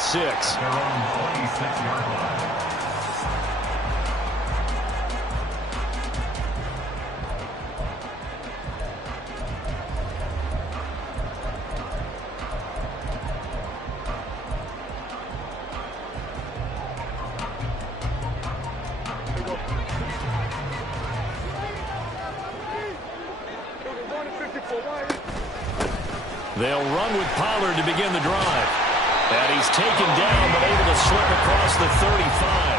6. They'll run with Pollard to begin the drive. And he's taken down, but able to slip across the 35.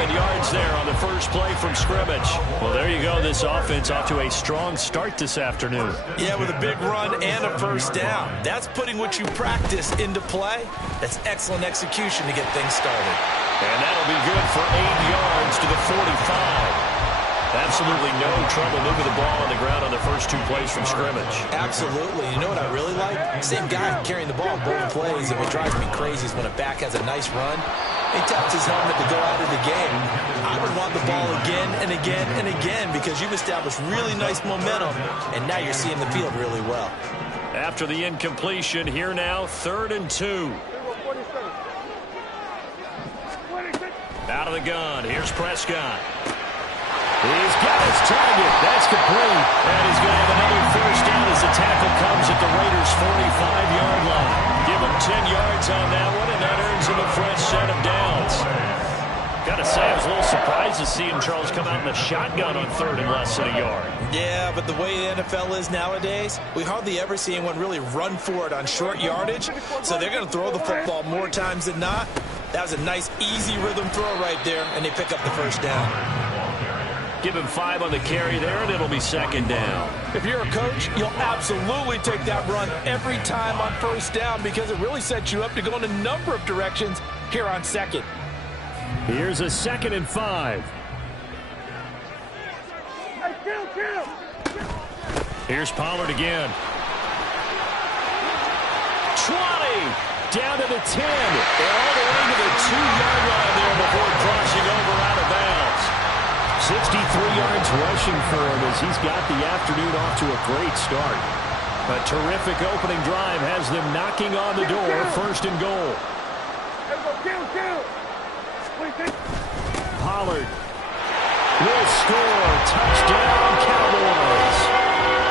11 yards there on the first play from scrimmage. Well, there you go. This offense off to a strong start this afternoon. Yeah, with a big run and a first down. That's putting what you practice into play. That's excellent execution to get things started. And that'll be good for 8 yards to the 45. Absolutely no trouble moving the ball on the ground on the first 2 plays from scrimmage. Absolutely. You know what I really like? Same guy carrying the ball both plays, and what drives me crazy is when a back has a nice run, he taps his helmet to go out of the game. I would want the ball again and again and again because you've established really nice momentum, and now you're seeing the field really well. After the incompletion, here now, 3rd and 2. Out of the gun, here's Prescott. He's got his target. That's complete. And he's going to have another first down as the tackle comes at the Raiders' 45-yard line. Give him 10 yards on that one, and that earns him a fresh set of downs. Got to say, I was a little surprised to see him, Charles, come out in the shotgun on 3rd and less than a yard. Yeah, but the way the NFL is nowadays, we hardly ever see anyone really run for it on short yardage. So they're going to throw the football more times than not. That was a nice, easy rhythm throw right there, and they pick up the first down. Give him 5 on the carry there, and it'll be 2nd down. If you're a coach, you'll absolutely take that run every time on first down because it really sets you up to go in a number of directions here on 2nd. Here's a 2nd and 5. Here's Pollard again. 20. Down to the 10. And all the way to the 2-yard line there before crossing over out of bounds. 63 yards rushing for him as he's got the afternoon off to a great start. A terrific opening drive has them knocking on the door. 1st and goal. Pollard will score. Touchdown, Cowboys.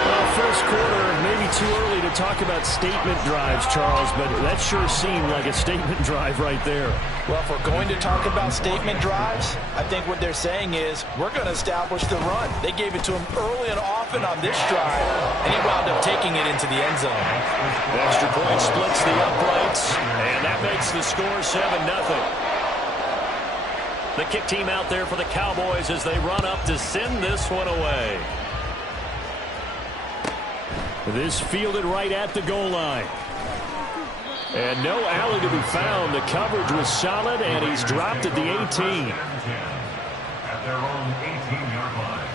Well, first quarter, maybe too early to talk about statement drives, Charles, but that sure seemed like a statement drive right there. Well, if we're going to talk about statement drives, I think what they're saying is we're going to establish the run. They gave it to him early and often on this drive, and he wound up taking it into the end zone. The extra point splits the uprights, and that makes the score 7-0. The kick team out there for the Cowboys as they run up to send this one away. This fielded right at the goal line. And no alley to be found. The coverage was solid, and he's dropped at the 18. At their own 18-yard line.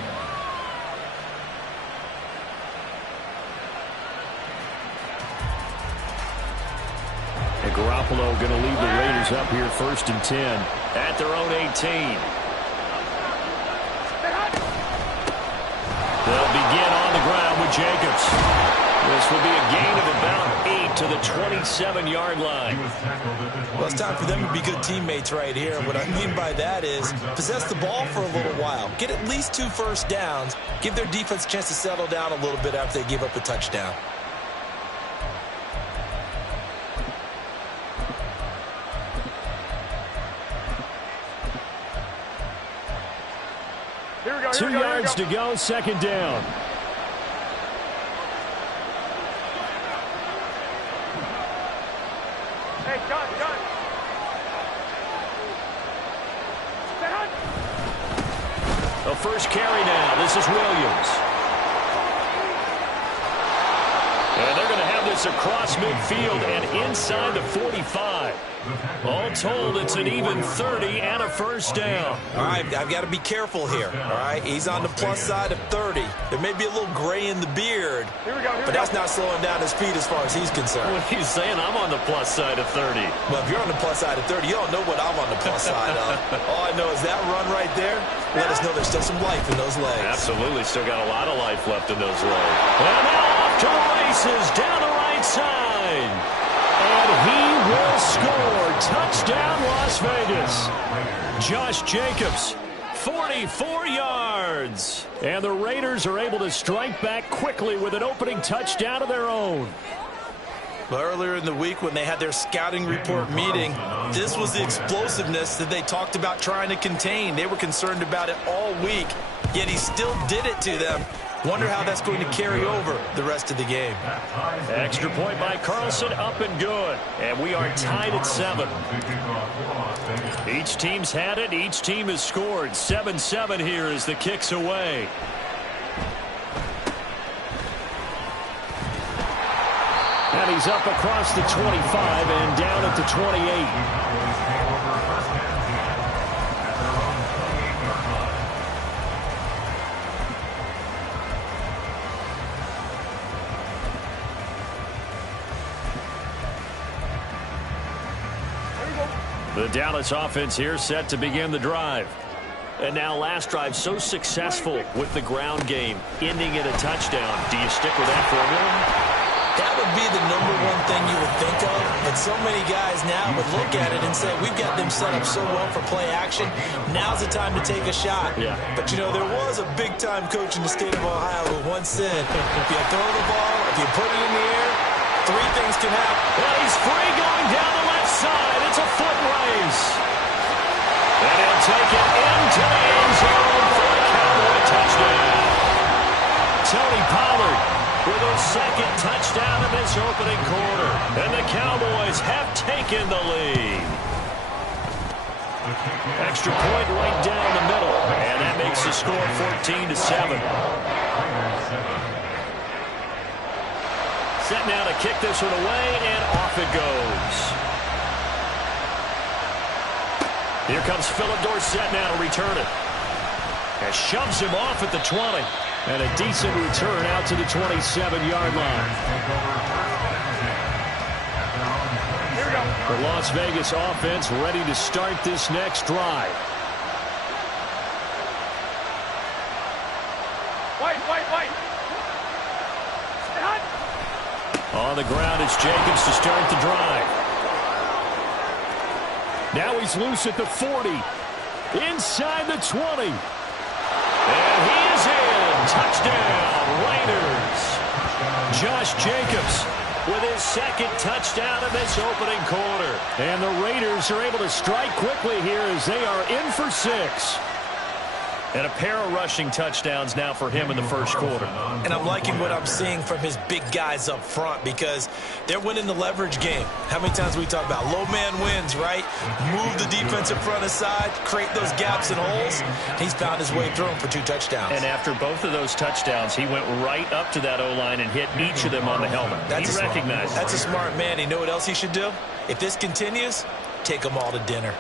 And Garoppolo going to lead the Raiders up here 1st and 10 at their own 18. They'll begin on the ground with Jacobs. This will be a gain of about 8 to the 27-yard line. Well, it's time for them to be good teammates right here. What I mean by that is possess the ball for a little while. Get at least 2 first downs. Give their defense a chance to settle down a little bit after they give up a touchdown. Here we go, 2 yards to go, 2nd down. Hey, gun. A first carry now. This is Williams. And they're going to have this across midfield and inside the 45. All told, it's an even 30 and a first down. All right, I've got to be careful here, all right? He's on the plus side of 30. There may be a little gray in the beard, but that's not slowing down his speed as far as he's concerned. What he's saying, I'm on the plus side of 30. Well, if you're on the plus side of 30, you don't know what I'm on the plus side of. All I know is that run right there, let us know there's still some life in those legs. Absolutely, still got a lot of life left in those legs. And now off to the races, down the right side. And he will score. Vegas. Josh Jacobs, 44 yards. And the Raiders are able to strike back quickly with an opening touchdown of their own. Well, earlier in the week when they had their scouting report meeting, this was the explosiveness that they talked about trying to contain. They were concerned about it all week, yet he still did it to them. Wonder how that's going to carry over the rest of the game. Extra point by Carlson, up and good. And we are tied at 7. Each team's had it. Each team has scored. 7-7 here as the kick's away. And he's up across the 25 and down at the 28. The Dallas offense here set to begin the drive. And now last drive so successful with the ground game, ending in a touchdown. Do you stick with that formula? That would be the #1 thing you would think of, but so many guys now would look at it and say, we've got them set up so well for play action, now's the time to take a shot. Yeah. But, you know, there was a big-time coach in the state of Ohio who once said, if you throw the ball, if you put it in the air, 3 things can happen. Well, he's free going down the left side. It's a foot race. And he'll take it into the end zone for a Cowboy touchdown. Tony Pollard with his second touchdown in this opening quarter. And the Cowboys have taken the lead. Extra point right down the middle. And that makes the score 14-7. Set now to kick this one away, and off it goes. Here comes Philip Dorsett now to return it. And shoves him off at the 20. And a decent return out to the 27-yard line. The Las Vegas offense ready to start this next drive. Wait. On the ground, it's Jacobs to start the drive. Now he's loose at the 40. Inside the 20. And he is in. Touchdown, Raiders. Josh Jacobs with his second touchdown in this opening quarter. And the Raiders are able to strike quickly here as they are in for 6. And a pair of rushing touchdowns now for him in the first quarter. And I'm liking what I'm seeing from his big guys up front because they're winning the leverage game. How many times we talk about low man wins, right? Move the defensive front aside, create those gaps and holes. He's found his way through them for 2 touchdowns. And after both of those touchdowns, he went right up to that O-line and hit each of them on the helmet. He recognized it. That's a smart man. You know what else he should do? If this continues, take them all to dinner.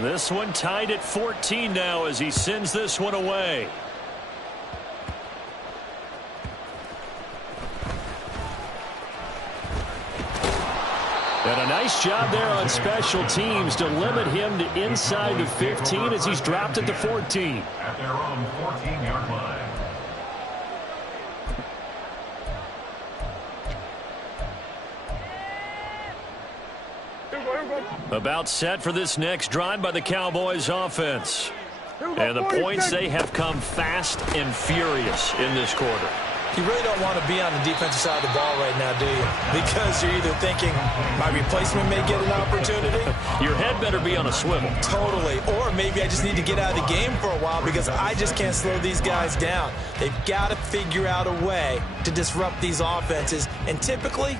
This one tied at 14 now as he sends this one away. And a nice job there on special teams to limit him to inside the 15 as he's dropped at the 14. At their own 14-yard line. About set for this next drive by the Cowboys offense. And the points, they have come fast and furious in this quarter. You really don't want to be on the defensive side of the ball right now, do you? Because you're either thinking, my replacement may get an opportunity. Your head better be on a swivel. Totally. Or maybe I just need to get out of the game for a while because I just can't slow these guys down. They've got to figure out a way to disrupt these offenses. And typically,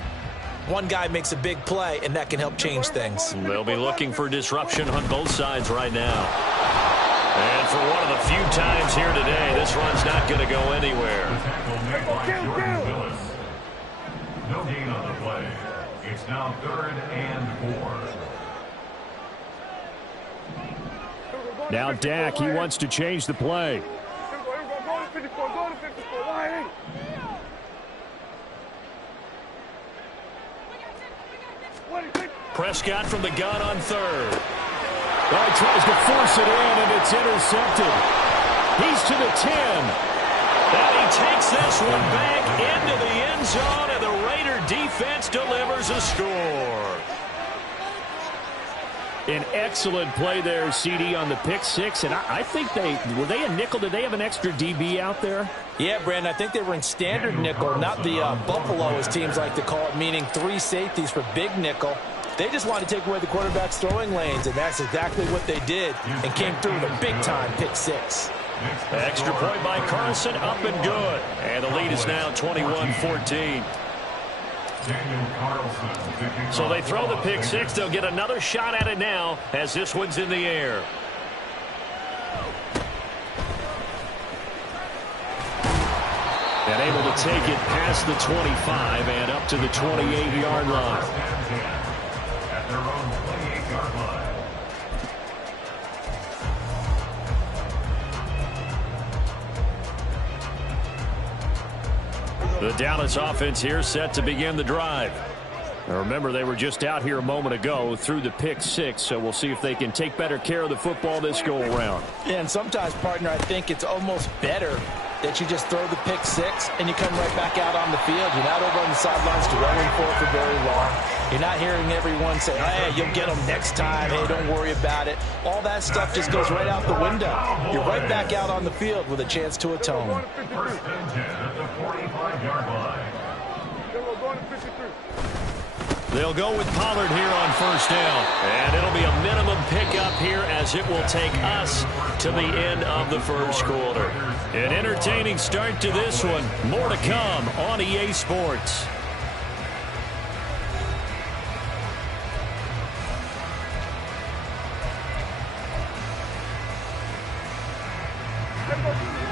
one guy makes a big play, and that can help change things. They'll be looking for disruption on both sides right now. And for one of the few times here today, this run's not going to go anywhere. No gain on the play. It's now 3rd and 4. Now Dak, he wants to change the play. Prescott from the gun on 3rd. Well, he tries to force it in, and it's intercepted. He's to the 10. And he takes this one back into the end zone, and the Raider defense delivers a score. An excellent play there, CD, on the pick six. And I think were they a nickel? Did they have an extra DB out there? Yeah, Brandon, I think they were in standard nickel, not the Buffalo, as teams like to call it, meaning 3 safeties for big nickel. They just wanted to take away the quarterback's throwing lanes, and that's exactly what they did, and came through with a big-time pick six. Extra point by Carlson, up and good. And the lead is now 21-14. So they throw the pick six. They'll get another shot at it now as this one's in the air. And able to take it past the 25 and up to the 28-yard line. At their own 28-yard line. The Dallas offense here set to begin the drive. Now remember, they were just out here a moment ago through the pick six, so we'll see if they can take better care of the football this go-around. Yeah, and sometimes, partner, I think it's almost better that you just throw the pick six and you come right back out on the field. You're not over on the sidelines dwelling for very long. You're not hearing everyone say, hey, you'll get them next time. Hey, don't worry about it. All that stuff just goes right out the window. You're right back out on the field with a chance to atone. First and 10 at the 45-yard line. They'll go with Pollard here on first down. And it'll be a minimum pickup here as it will take us to the end of the first quarter. An entertaining start to this one. More to come on EA Sports.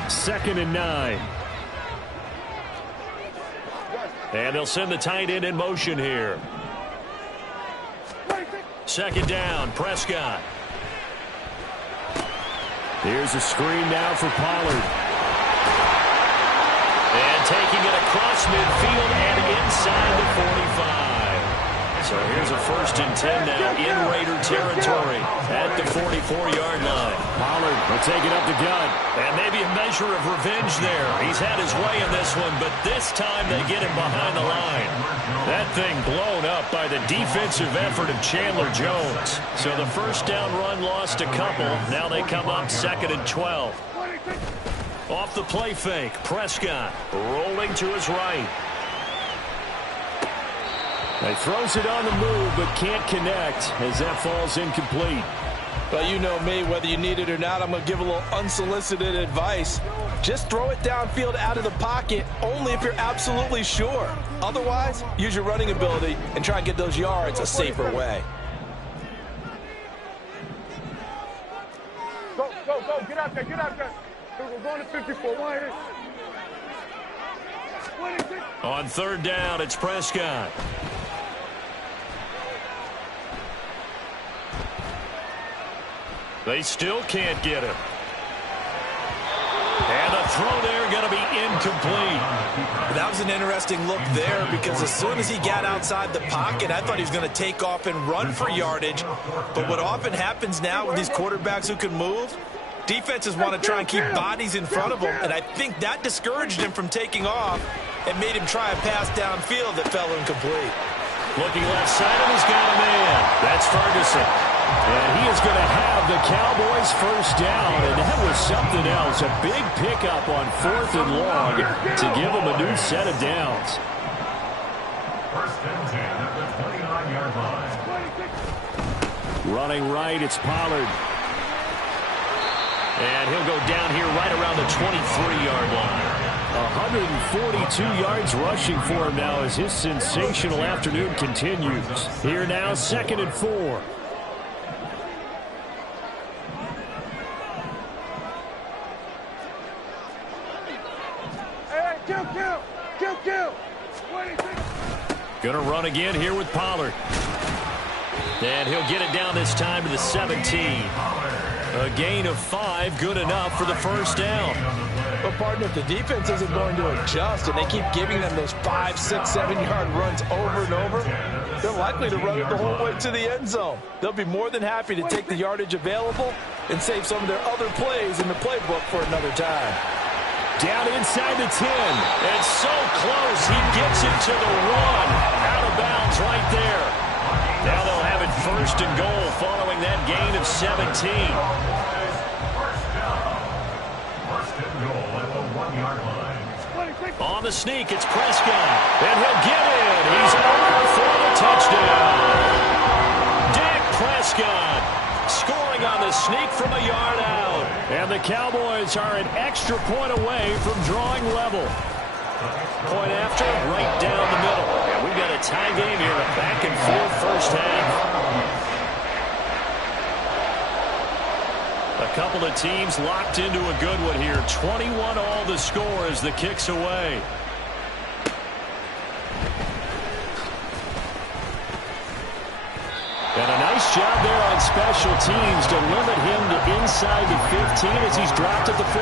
Second and 9. And they'll send the tight end in motion here. Second down, Prescott. Here's a screen now for Pollard. And taking it across midfield and inside the 45. So here's a first and 10 now in Raider territory at the 44-yard line. Pollard will take it up the gut. And maybe a measure of revenge there. He's had his way in this one, but this time they get him behind the line. That thing blown up by the defensive effort of Chandler Jones. So the first down run lost a couple. Now they come up second and 12. Off the play fake, Prescott rolling to his right. He throws it on the move, but can't connect as that falls incomplete. Well, you know me, whether you need it or not, I'm going to give a little unsolicited advice. Just throw it downfield out of the pocket, only if you're absolutely sure. Otherwise, use your running ability and try and get those yards a safer way. Go, get out there. We're going to 54. On third down, it's Prescott. They still can't get him. And the throw there going to be incomplete. That was an interesting look there because as soon as he got outside the pocket, I thought he was going to take off and run for yardage. But what often happens now with these quarterbacks who can move, defenses want to try and keep bodies in front of them, and I think that discouraged him from taking off and made him try a pass downfield that fell incomplete. Looking left side, and he's got a man. That's Ferguson. And he is going to have the Cowboys first down, and that was something else. A big pickup on 4th and long to give them a new set of downs. First and 10 at the 29-yard line. Running right, it's Pollard. And he'll go down here right around the 23-yard line. 142 yards rushing for him now as his sensational afternoon continues. Here now, 2nd and 4. Kill. Going to run again here with Pollard. And he'll get it down this time to the 17. A gain of 5, good enough for the first down. But, partner, if the defense isn't going to adjust and they keep giving them those 5, 6, 7-yard runs over and over, they're likely to run it the whole way to the end zone. They'll be more than happy to take the yardage available and save some of their other plays in the playbook for another time. Down inside the 10. And so close. He gets it to the 1. Out of bounds right there. Now they'll have it first and goal following that gain of 17. First and goal at the 1-yard line. On the sneak, it's Prescott. And he'll get in. He's over for the touchdown. Dak Prescott scoring on the sneak from a yard out. And the Cowboys are an extra point away from drawing level. Point after, right down the middle. And we've got a tie game here, a back-and-forth first half. A couple of teams locked into a good one here. 21 all the score as the kick's away. And a nice job there on special teams to limit him to inside the 15 as he's dropped at the 14.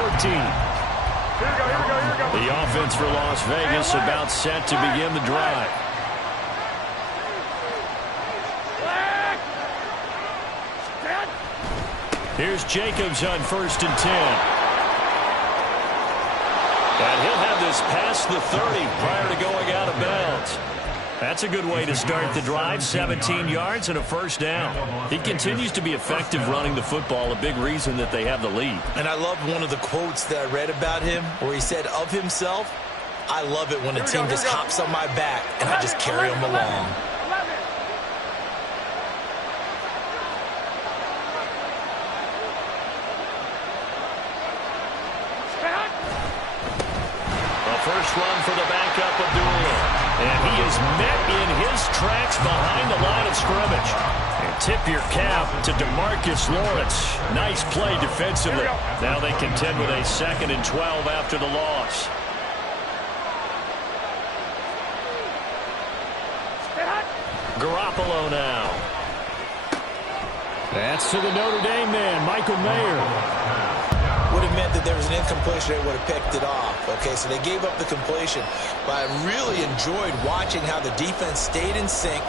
The offense for Las Vegas about set to begin the drive. Here's Jacobs on 1st and 10. And he'll have this past the 30 prior to going out of bounds. That's a good way to start the drive. 17 yards and a first down. He continues to be effective running the football, a big reason that they have the lead. And I love one of the quotes that I read about him where he said of himself, I love it when a team just hops on my back and I just carry them along. First run for the backup Abdullah. And he is met in his tracks behind the line of scrimmage. And tip your cap to DeMarcus Lawrence. Nice play defensively. Now they contend with a 2nd and 12 after the loss. Garoppolo now. That's to the Notre Dame man, Michael Mayer. Would have meant that there was an incompletion that would have picked it off. Okay, so they gave up the completion. But I really enjoyed watching how the defense stayed in sync,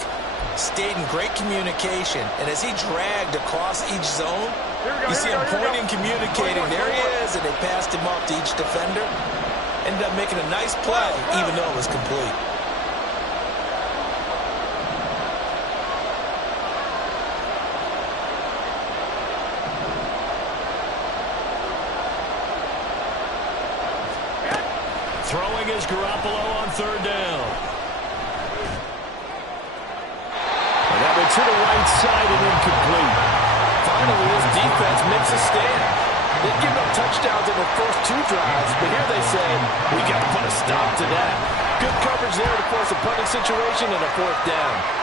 stayed in great communication, and as he dragged across each zone, you see him pointing, communicating. There he is, and they passed him off to each defender. Ended up making a nice play, even though it was complete. Throwing is Garoppolo on 3rd down. And that went to the right side and incomplete. Finally, his defense makes a stand. They've given up touchdowns in their first 2 drives, but here they said, we got to put a stop to that. Good coverage there to force a punting situation and a 4th down.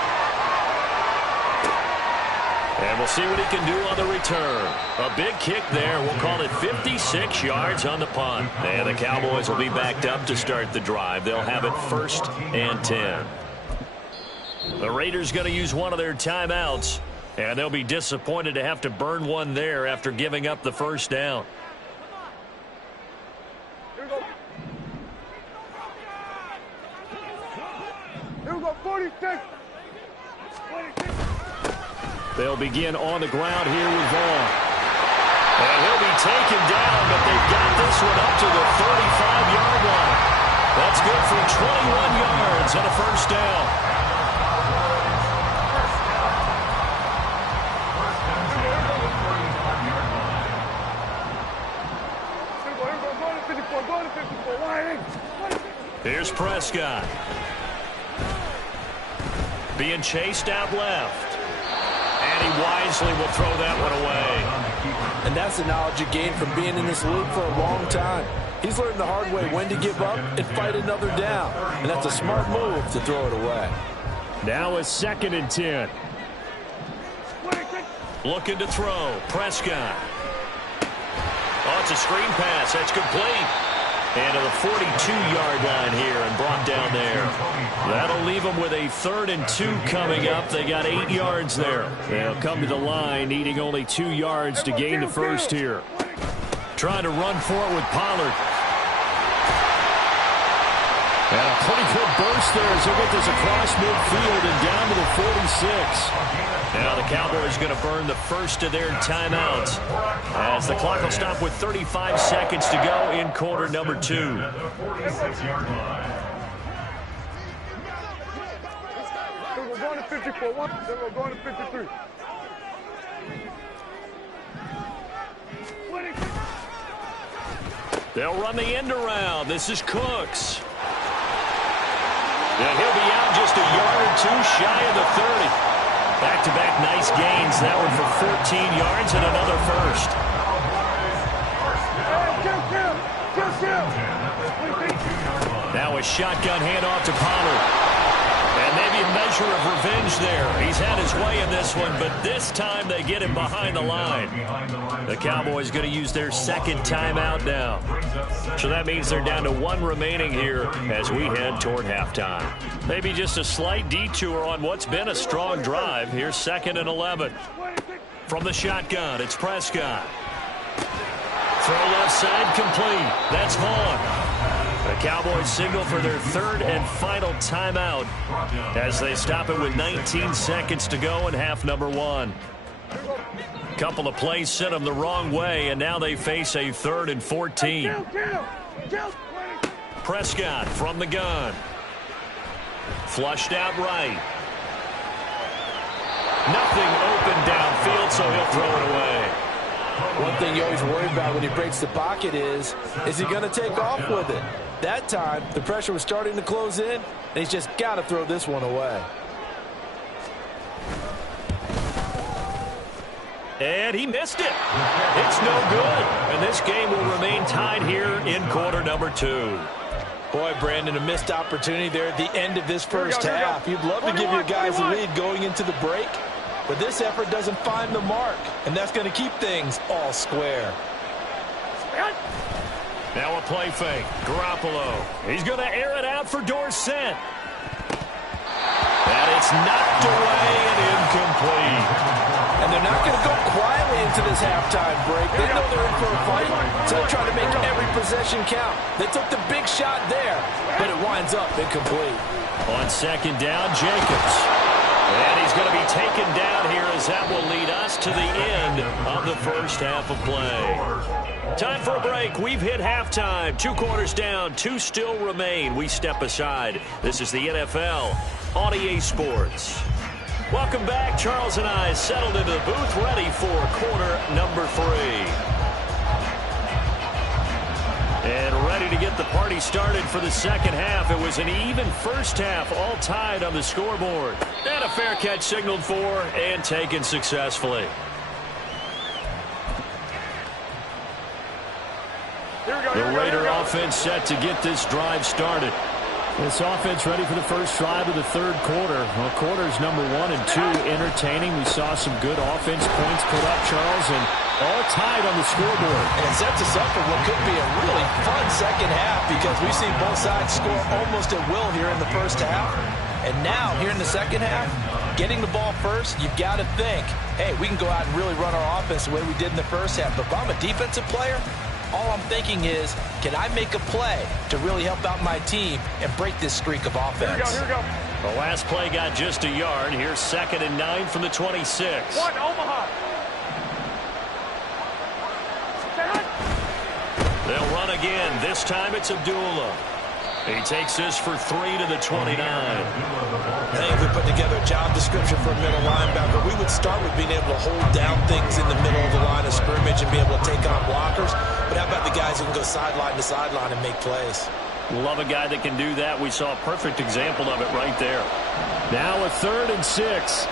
And we'll see what he can do on the return. A big kick there. We'll call it 56 yards on the punt. And the Cowboys will be backed up to start the drive. They'll have it 1st and 10. The Raiders going to use one of their timeouts. And they'll be disappointed to have to burn one there after giving up the first down. Here we go, 46. They'll begin on the ground here with Vaughn. And he'll be taken down, but they've got this one up to the 35-yard line. That's good for 21 yards and a first down. Here's Prescott. Being chased out left. And he wisely will throw that one away. And that's the knowledge you gain from being in this league for a long time. He's learned the hard way when to give up and fight another down. And that's a smart move to throw it away. Now a 2nd and 10. Looking to throw. Prescott. Oh, it's a screen pass. That's complete. And to the 42-yard line here and brought down there. That'll leave them with a 3rd and 2 coming up. They got 8 yards there. They'll come to the line needing only 2 yards to gain the first here. Trying to run for it with Pollard. And a pretty good burst there as he'll get this across midfield and down to the 46. Now the Cowboys going to burn the first of their timeouts as the clock will stop with 35 seconds to go in quarter number 2. We're going to 54. Then we're going to 53. They'll run the end around. This is Cooks. And he'll be out just a yard or two shy of the 30. Back-to-back nice gains. That one for 14 yards and another first. Now a shotgun handoff to Pollard. And maybe a measure of revenge there. He's had his way in this one, but this time they get him behind the line. The Cowboys going to use their second timeout now. So that means they're down to one remaining here as we head toward halftime. Maybe just a slight detour on what's been a strong drive. Here's 2nd and 11. From the shotgun, it's Prescott. Throw left side complete. That's Vaughn. The Cowboys signal for their 3rd and final timeout as they stop it with 19 seconds to go in half number 1. Couple of plays sent them the wrong way, and now they face a 3rd and 14. Prescott from the gun. Flushed out right. Nothing open downfield, so he'll throw it away. One thing you always worry about when he breaks the pocket is he going to take off with it? That time, the pressure was starting to close in, and he's just got to throw this one away. And he missed it. It's no good. And this game will remain tied here in quarter number 2. Boy, Brandon, a missed opportunity there at the end of this first half. You'd love to give your guys a lead going into the break, but this effort doesn't find the mark, and that's going to keep things all square. Now a play fake. Garoppolo. He's going to air it out for Dorsett. And it's knocked away and incomplete. And they're not going to go quietly into this halftime break. They know they're in for a fight, so they're trying to make every possession count. They took the big shot there, but it winds up incomplete. On 2nd down, Jacobs. And he's going to be taken down here as that will lead us to the end of the first half of play. Time for a break. We've hit halftime. 2 quarters down. 2 still remain. We step aside. This is the NFL on EA Sports. Welcome back. Charles and I settled into the booth ready for quarter number 3. And ready to get the party started for the second half. It was an even first half, all tied on the scoreboard. And a fair catch signaled for and taken successfully. The Raider offense set to get this drive started. This offense ready for the first drive of the 3rd quarter. Well, quarters number 1 and 2 entertaining. We saw some good offense points put up, Charles, and all tied on the scoreboard. And it sets us up for what could be a really fun second half because we've seen both sides score almost at will here in the first half. And now, here in the second half, getting the ball first, you've got to think, hey, we can go out and really run our offense the way we did in the first half. But if I'm a defensive player, all I'm thinking is, can I make a play to really help out my team and break this streak of offense? Here we go. The last play got just a yard. Here's 2nd and 9 from the 26. One, Omaha. They'll run again. This time it's Abdullah. He takes this for 3 to the 29. I think if we put together a job description for a middle linebacker, we would start with being able to hold down things in the middle of the line of scrimmage and be able to take on blockers. But how about the guys who can go sideline to sideline and make plays? Love a guy that can do that. We saw a perfect example of it right there. Now a 3rd and 6.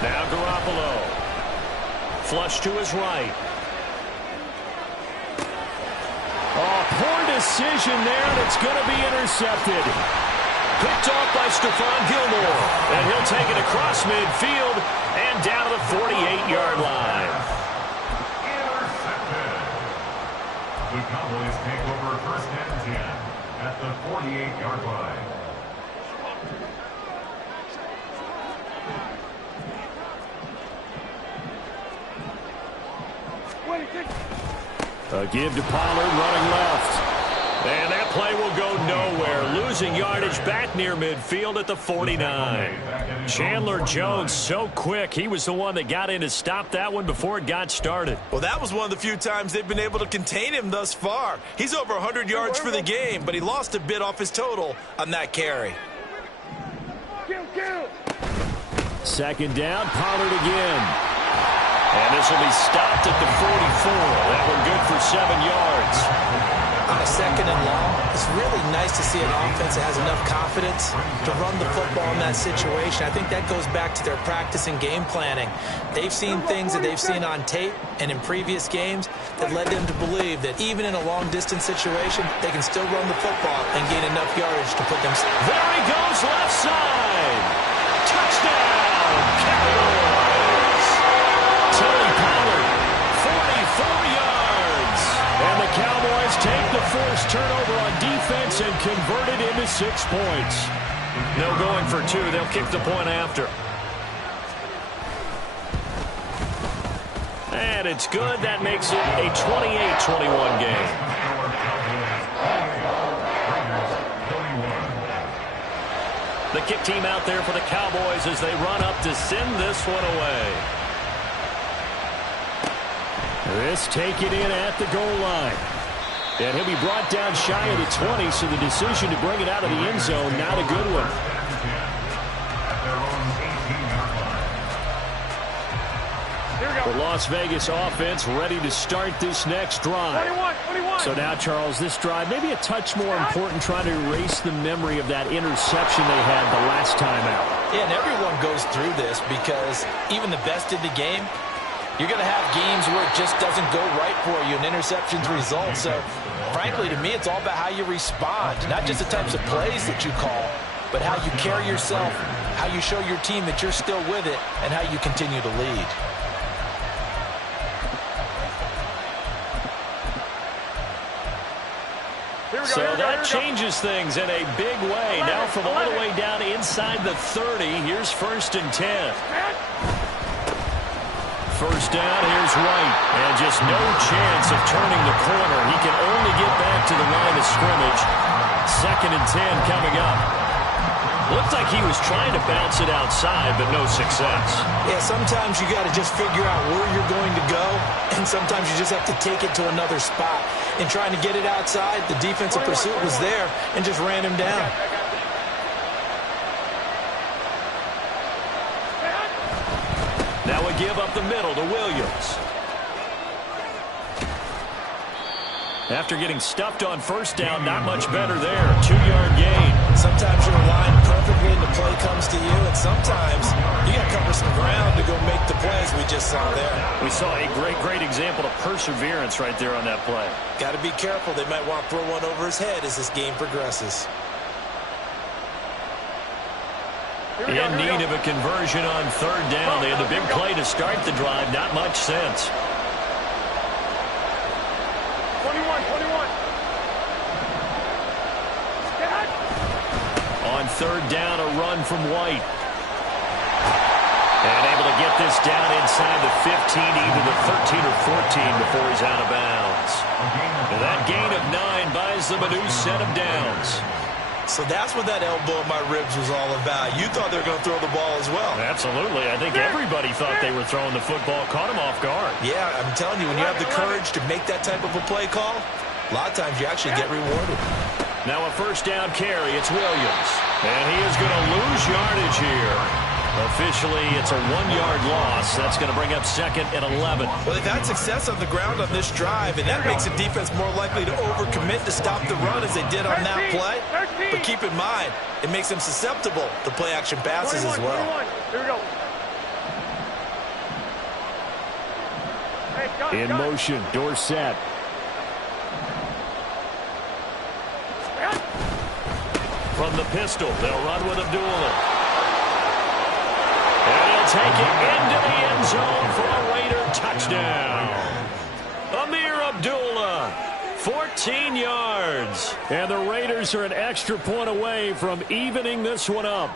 Now Garoppolo. Flush to his right. Oh, poor decision there, and it's going to be intercepted. Picked off by Stephon Gilmore. And he'll take it across midfield and down to the 48-yard line. Intercepted. The Cowboys take over 1st and 10 at the 48-yard line. A give to Pollard running left. play will go nowhere. Losing yardage back near midfield at the 49. Chandler Jones so quick. He was the one that got in to stop that one before it got started. Well, that was one of the few times they've been able to contain him thus far. He's over 100 yards for the game, but he lost a bit off his total on that carry. Second down, Pollard again. And this will be stopped at the 44. That one good for 7 yards. On a second and long, it's really nice to see an offense that has enough confidence to run the football in that situation. I think that goes back to their practice and game planning. They've seen things that they've seen on tape and in previous games that led them to believe that even in a long-distance situation, they can still run the football and gain enough yardage to put them... There he goes, left side. Touchdown, Cowboys. Tony Pollard, 44 yards. And the Cowboys take the first turnover on defense and convert it into 6 points. No going for 2. They'll kick the point after. And it's good. That makes it a 28-21 game. The kick team out there for the Cowboys as they run up to send this one away. This take it in at the goal line. And he'll be brought down shy of the 20, so the decision to bring it out of the end zone, not a good one. The Las Vegas offense ready to start this next drive. 21. So now, Charles, this drive maybe a touch more important, trying to erase the memory of that interception they had the last time out. Yeah, and everyone goes through this because even the best in the game, you're going to have games where it just doesn't go right for you and interceptions result. So, frankly, to me, it's all about how you respond, not just the types of plays that you call, but how you carry yourself, how you show your team that you're still with it, and how you continue to lead. So that changes things in a big way. Now from all the way down inside the 30, here's 1st and 10. First down, here's White. And just no chance of turning the corner. He can only get back to the line of scrimmage. 2nd and 10 coming up. Looked like he was trying to bounce it outside, but no success. Yeah, sometimes you got to just figure out where you're going to go, and sometimes you just have to take it to another spot. In trying to get it outside, the defensive pursuit was there and just ran him down. Now we give up the middle to Williams. After getting stuffed on first down, not much better there. 2-yard gain. Sometimes you're aligned perfectly and the play comes to you, and sometimes you got to cover some ground to go make the plays we just saw there. We saw a great example of perseverance right there on that play. Got to be careful. They might want to throw one over his head as this game progresses. In need of a conversion on 3rd down. They had the big play to start the drive. Not much sense. 21. On 3rd down, a run from White. And able to get this down inside the 15, either the 13 or 14 before he's out of bounds. And that gain of 9 buys them a new set of downs. So that's what that elbow in my ribs was all about. You thought they were going to throw the ball as well. Absolutely. I think everybody thought they were throwing the football, caught him off guard. Yeah, I'm telling you, when you have the courage to make that type of a play call, a lot of times you actually get rewarded. Now a first down carry. It's Williams. And he is going to lose yardage here. Officially, it's a 1-yard loss. That's going to bring up 2nd and 11. Well, they've had success on the ground on this drive, and that makes the defense more likely to overcommit to stop the run as they did on that play. But keep in mind, it makes them susceptible to play-action passes as well. 21. Here we go. In motion, Dorsett. From the pistol, they'll run with Abdullah. And he'll take it into the end zone for a Raider touchdown. Amir Abdullah, 14 yards. And the Raiders are an extra point away from evening this one up.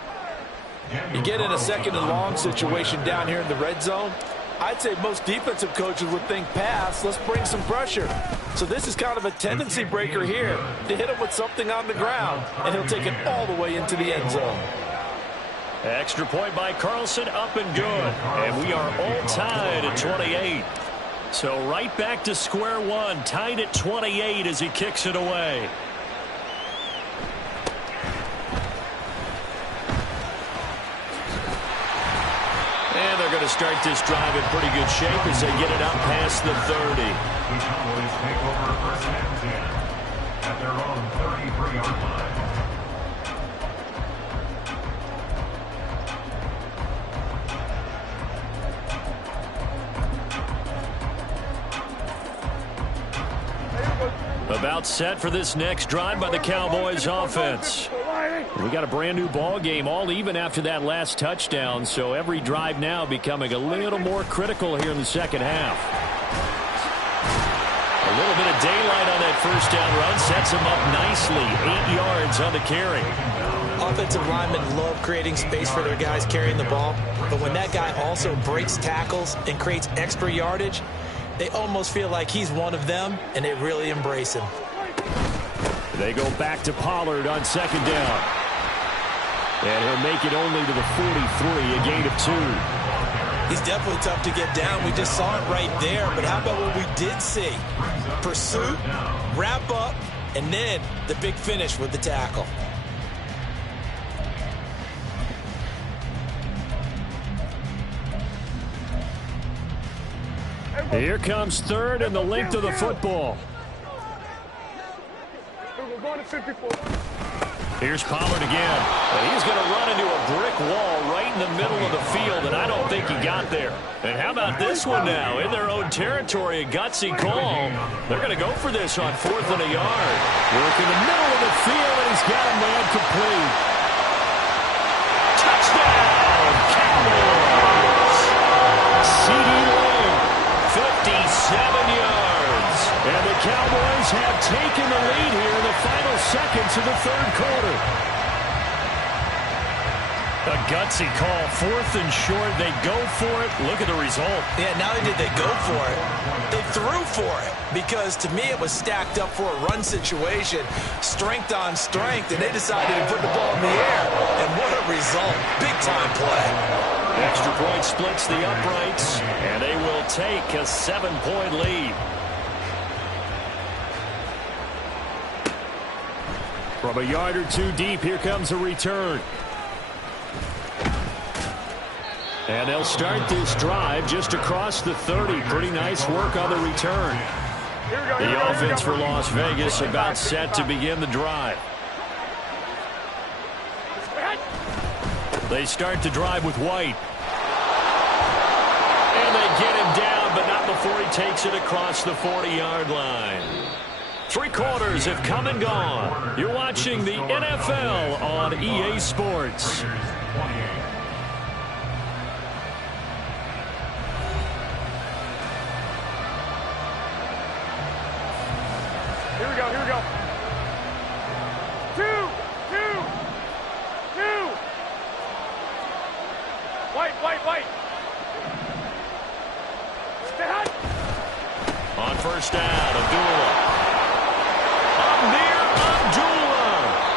You get in a 2nd and long situation down here in the red zone, I'd say most defensive coaches would think pass. Let's bring some pressure. So this is kind of a tendency breaker here to hit him with something on the ground, and he'll take it all the way into the end zone. Extra point by Carlson, up and good. And we are all tied at 28. So right back to square one, tied at 28 as he kicks it away. And they're going to start this drive in pretty good shape as they get it up past the 30. The Cowboys take over first and 10 at their own 33-yard line. About set for this next drive by the Cowboys offense. We got a brand new ball game, all even after that last touchdown, so every drive now becoming a little more critical here in the second half. A little bit of daylight on that first down run sets him up nicely. 8 yards on the carry. Offensive linemen love creating space for their guys carrying the ball, but when that guy also breaks tackles and creates extra yardage, they almost feel like he's one of them, and they really embrace him. They go back to Pollard on second down. And he'll make it only to the 43, a gain of 2. He's definitely tough to get down. We just saw it right there, but how about what we did see? Pursuit, wrap up, and then the big finish with the tackle. Here comes third and the length of the football. We're going to 54. Here's Pollard again. And he's going to run into a brick wall right in the middle of the field, and I don't think he got there. And how about this one now? In their own territory, a gutsy call. They're going to go for this on 4th and a yard. Work in the middle of the field, and he's got a man complete. Touchdown, Cowboys! C.D. Lamb, 57 yards. And the Cowboys have taken the lead here in the final seconds of the third quarter. A gutsy call, 4th and short. They go for it. Look at the result. Yeah, not only did they go for it, they threw for it. Because to me, it was stacked up for a run situation, strength on strength, and they decided to put the ball in the air. And what a result. Big-time play. Extra point splits the uprights, and they will take a 7-point lead. From a yard or two deep, here comes a return. And they'll start this drive just across the 30. Pretty nice work on the return. The offense for Las Vegas about set to begin the drive. They start to drive with White. And they get him down, but not before he takes it across the 40-yard line. 3 quarters have come and gone. You're watching the NFL on EA Sports. Here we go, here we go. 2, 2, 2. White. Stay hot. On first down, Abdullah.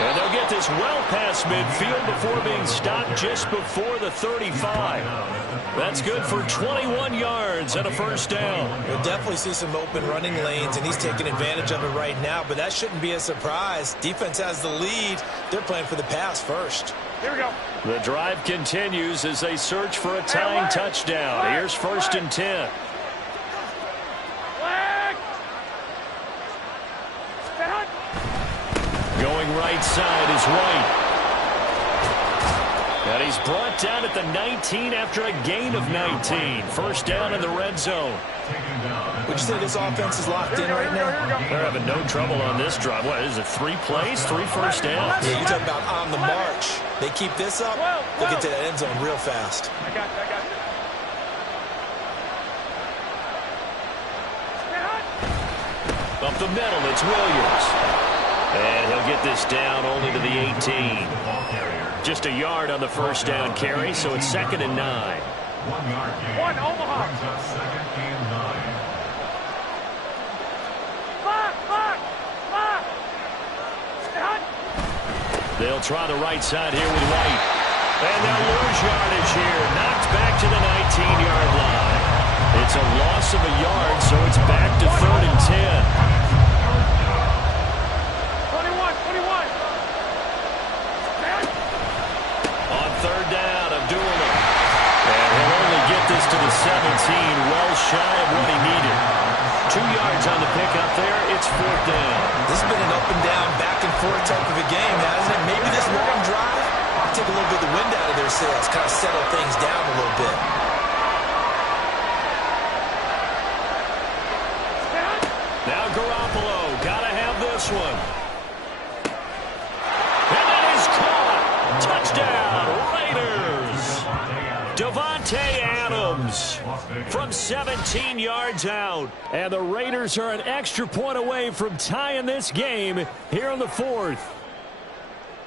And they'll get this well past midfield before being stopped just before the 35. That's good for 21 yards and a first down. We'll definitely see some open running lanes, and he's taking advantage of it right now, but that shouldn't be a surprise. Defense has the lead. They're playing for the pass first. Here we go. The drive continues as they search for a tying touchdown. Here's 1st and 10. Going right side is White. And he's brought down at the 19 after a gain of 19. First down in the red zone. Would you say this offense is locked in right now? They're having no trouble on this drive. What is it, 3 plays, 3 first downs? Yeah, you're talking about on the march. They keep this up, they'll get to that end zone real fast. I got you. Up the middle, it's Williams. And he'll get this down only to the 18. Just a yard on the first down carry, so it's 2nd and 9. 1 yard gain. Omaha. Brings up 2nd and 9. They'll try the right side here with White. And they'll lose yardage here. Knocked back to the 19-yard line. It's a loss of a yard, so it's back to 3rd and 10. 21. On 3rd down, Abdullah. And he'll only get this to the 17, well shy of what he needed. 2 yards on the pickup there. It's 4th down. This has been an up and down, back and forth type of a game, hasn't it? Maybe this long drive will take a little bit of the wind out of their sails, kind of settle things down a little bit. Now Garoppolo, gotta have this one. And that is caught. Touchdown, Raiders. Davante Adams from 17 yards out. And the Raiders are an extra point away from tying this game here in the 4th.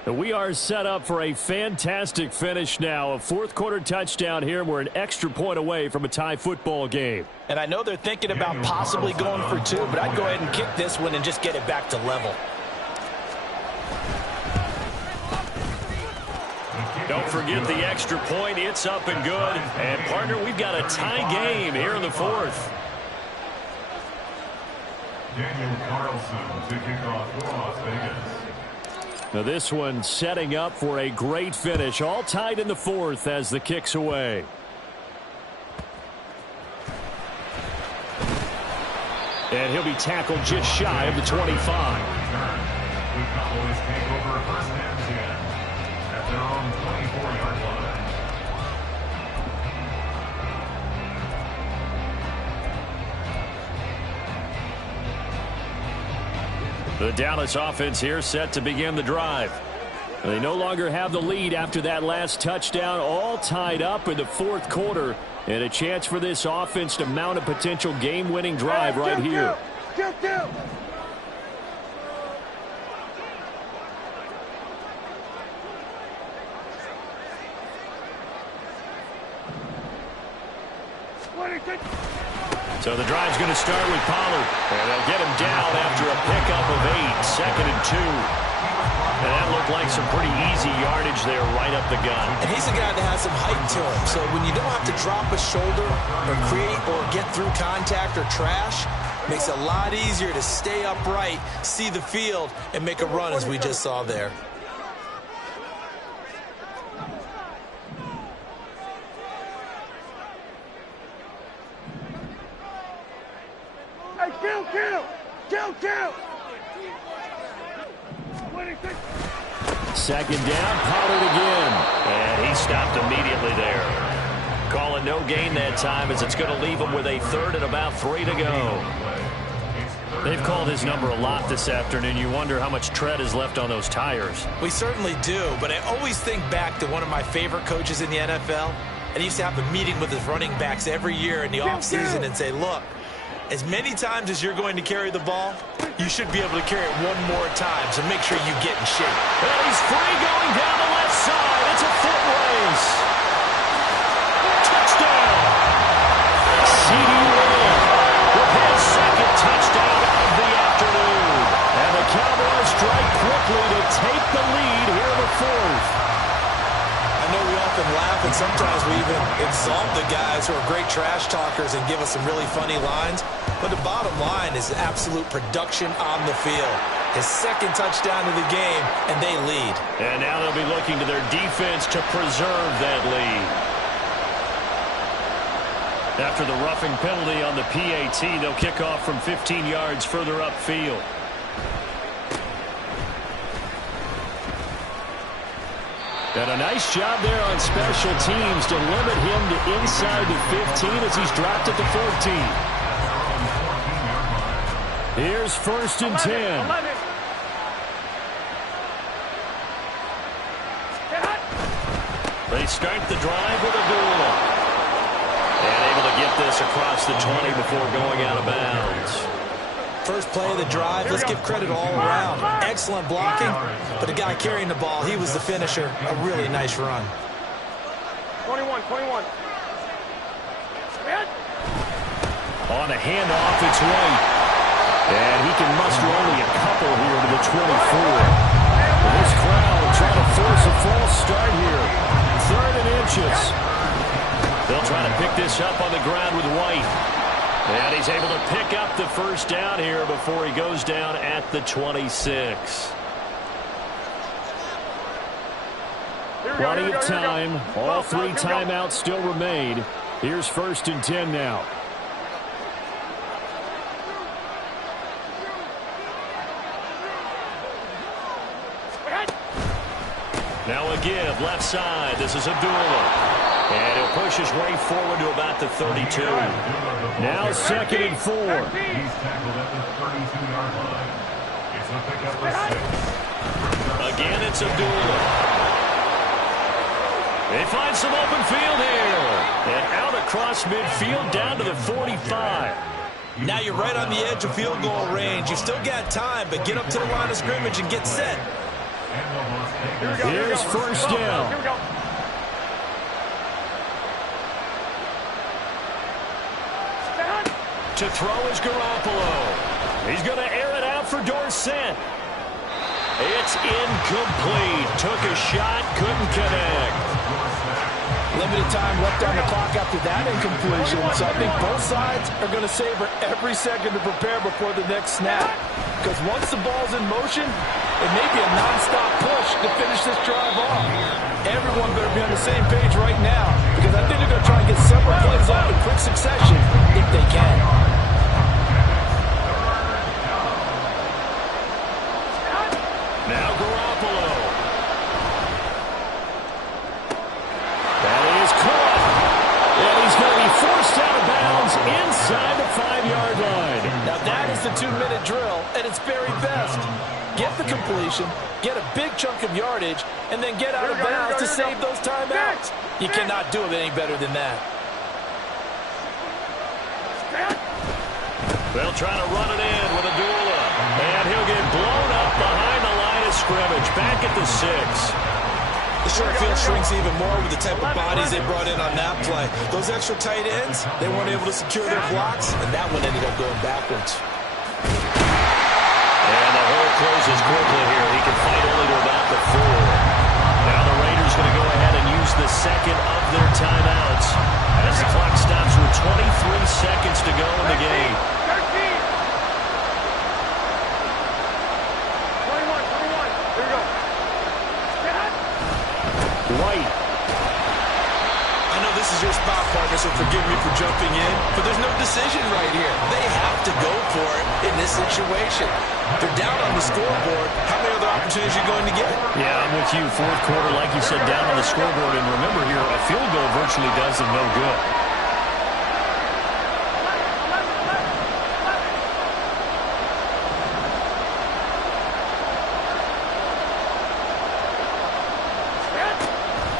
We are set up for a fantastic finish now. A 4th quarter touchdown here. We're an extra point away from a tie football game. And I know they're thinking about possibly going for 2, but I'd go ahead and kick this one and just get it back to level. Don't forget the extra point. It's up and good. And, partner, we've got a tie game here in the 4th. Daniel Carlson to kick off for Las Vegas. Now this one setting up for a great finish. All tied in the 4th as the kick's away. And he'll be tackled just shy of the 25. The Cowboys take over 1st and 10 at their own 24-yard line. The Dallas offense here set to begin the drive. They no longer have the lead after that last touchdown, all tied up in the 4th quarter, and a chance for this offense to mount a potential game-winning drive right here. So the drive's going to start with Pollard. And they'll get him down after a pickup of 8, 2nd and 2. And that looked like some pretty easy yardage there right up the gut. And he's a guy that has some height to him. So when you don't have to drop a shoulder or create or get through contact or trash, makes it a lot easier to stay upright, see the field, and make a run as we just saw there. Kill! 2nd down, Pollard again. And he stopped immediately there. Calling no gain that time as it's going to leave him with a 3rd and about 3 to go. They've called his number a lot this afternoon. You wonder how much tread is left on those tires. We certainly do, but I always think back to one of my favorite coaches in the NFL. And he used to have a meeting with his running backs every year in the offseason and say, look, as many times as you're going to carry the ball, you should be able to carry it one more time, so make sure you get in shape. And he's free going down the left side. It's a foot race. Touchdown. C.D. Lamb with his 2nd touchdown of the afternoon. And the Cowboys strike quickly to take the lead here in the 4th. I know we often laugh, and sometimes we even exalt the guys who are great trash talkers and give us some really funny lines. But the bottom line is absolute production on the field. His 2nd touchdown of the game, and they lead. And now they'll be looking to their defense to preserve that lead. After the roughing penalty on the PAT, they'll kick off from 15 yards further upfield. And a nice job there on special teams to limit him to inside the 15 as he's dropped at the 14. Here's 1st and 10. They start the drive with Abdullah. And able to get this across the 20 before going out of bounds. First play of the drive, let's give credit all around. Excellent blocking, but the guy carrying the ball, he was the finisher. A really nice run. 21. On a handoff, it's White. And he can muster only a couple here to the 24. This crowd trying coaches. They'll try to pick this up on the ground with White. And he's able to pick up the first down here before he goes down at the 26. Plenty of time. All 3 timeouts still remain. Here's 1st and 10 now. Now a give, left side. This is Abdullah. And he'll push his way forward to about the 32. Now 2nd and 4. He's tackled at the 32-yard line. It's a pickup for 6. Again, it's Abdullah. They find some open field here. And out across midfield down to the 45. Now you're right on the edge of field goal range. You've still got time, but get up to the line of scrimmage and get set. Here's 1st down. To throw is Garoppolo. He's going to air it out for Dorsett. It's incomplete. Took a shot, couldn't connect. Limited time left on the clock after that incompletion. So I think both sides are going to savor every second to prepare before the next snap. Because once the ball's in motion, it may be a nonstop push to finish this drive off. Everyone better be on the same page right now, because I think they're going to try and get several plays off in quick succession if they can. Now Garoppolo. That is caught. And he's going to be forced out of bounds inside the 5-yard line. Now that is the 2-minute drill at its very best. Get the completion, get a big chunk of yardage, and then get out of bounds to save those timeouts. You cannot do it any better than that. They'll try to run it in with Abdullah. And he'll get blown up behind the line of scrimmage. Back at the 6. The short field shrinks even more with the type of bodies they brought in on that play. Those extra tight ends, they weren't able to secure their blocks, and that one ended up going backwards. And the hole closes quickly here. He can fight only to about the 4. Now the Raiders going to go ahead and use the second of their timeouts as the clock stops with 23 seconds to go in the game. 21. Here we go. White. I know this is your spot, partner, so forgive me for jumping in, but there's no decision right here. They have to go for it in this situation. They're down on the scoreboard. How many other opportunities are you going to get? Yeah, I'm with you. 4th quarter, like you said, down on the scoreboard. And remember here, a field goal virtually does them no good.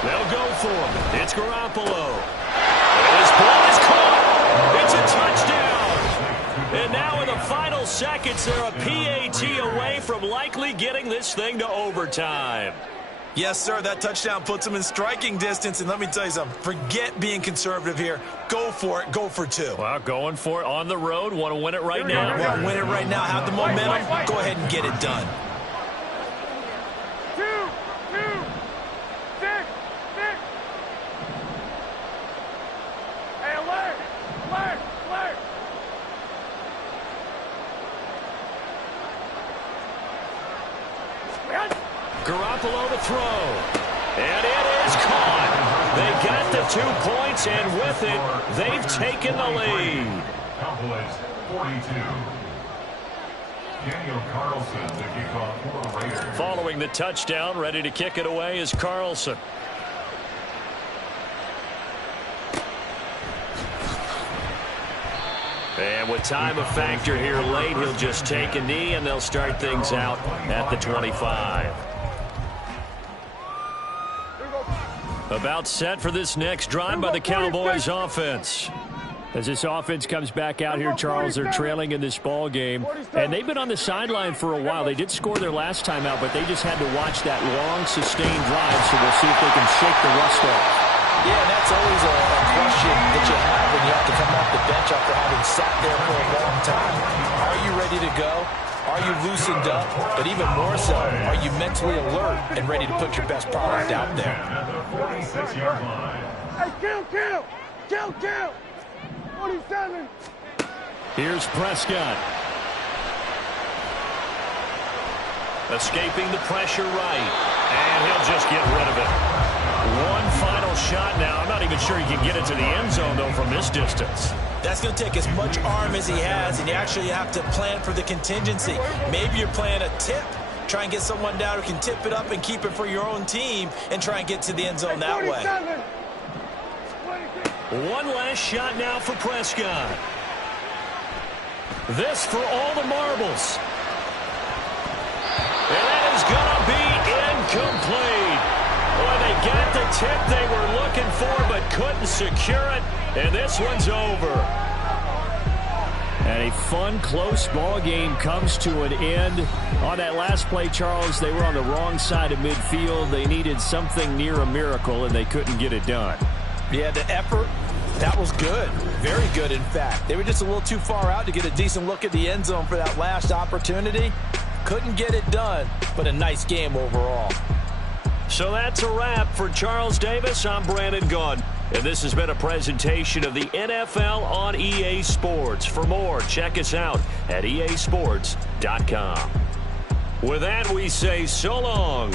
They'll go for him. It's Garoppolo. His ball is caught. It's a touchdown. And now in the final seconds, they're a PAT away from likely getting this thing to overtime. Yes, sir, that touchdown puts them in striking distance. And let me tell you something, forget being conservative here. Go for it. Go for 2. Well, going for it on the road. Want to win it right now. Well, win it right now. Have the momentum. Go ahead and get it done. 2, 6. Hey, alert. Garoppolo to throw. And it is caught. They got the 2 points, and with it, they've taken the lead. Cowboys 42. Daniel Carlson to kick off for the Raiders. Following the touchdown, ready to kick it away is Carlson. And with time a factor here late, he'll just take a knee, and they'll start things out at the 25. About set for this next drive by the Cowboys offense. As this offense comes back out here, Charles, they're trailing in this ball game, and they've been on the sideline for a while. They did score their last time out, but they just had to watch that long, sustained drive, so we'll see if they can shake the rust off. Yeah, and that's always a question that you have when you have to come off the bench after having sat there for a long time. Are you ready to go? Are you loosened up? But even more so, are you mentally alert and ready to put your best product out there? At the 46-yard line. Hey, kill. 47. Here's Prescott. Escaping the pressure right. And he'll just get rid of it. One final shot now. I'm not even sure he can get it to the end zone, though, from this distance. That's going to take as much arm as he has, and you actually have to plan for the contingency. Maybe you're playing a tip. Try and get someone down who can tip it up and keep it for your own team and try and get to the end zone that way. One last shot now for Prescott. This for all the marbles. And that is going to be incomplete. Boy, they got the tip they were looking for but couldn't secure it. And this one's over. And a fun, close ball game comes to an end. On that last play, Charles, they were on the wrong side of midfield. They needed something near a miracle, and they couldn't get it done. Yeah, the effort, that was good. Very good, in fact. They were just a little too far out to get a decent look at the end zone for that last opportunity. Couldn't get it done, but a nice game overall. So that's a wrap for Charles Davis. I'm Brandon Gaudin. And this has been a presentation of the NFL on EA Sports. For more, check us out at easports.com. With that, we say so long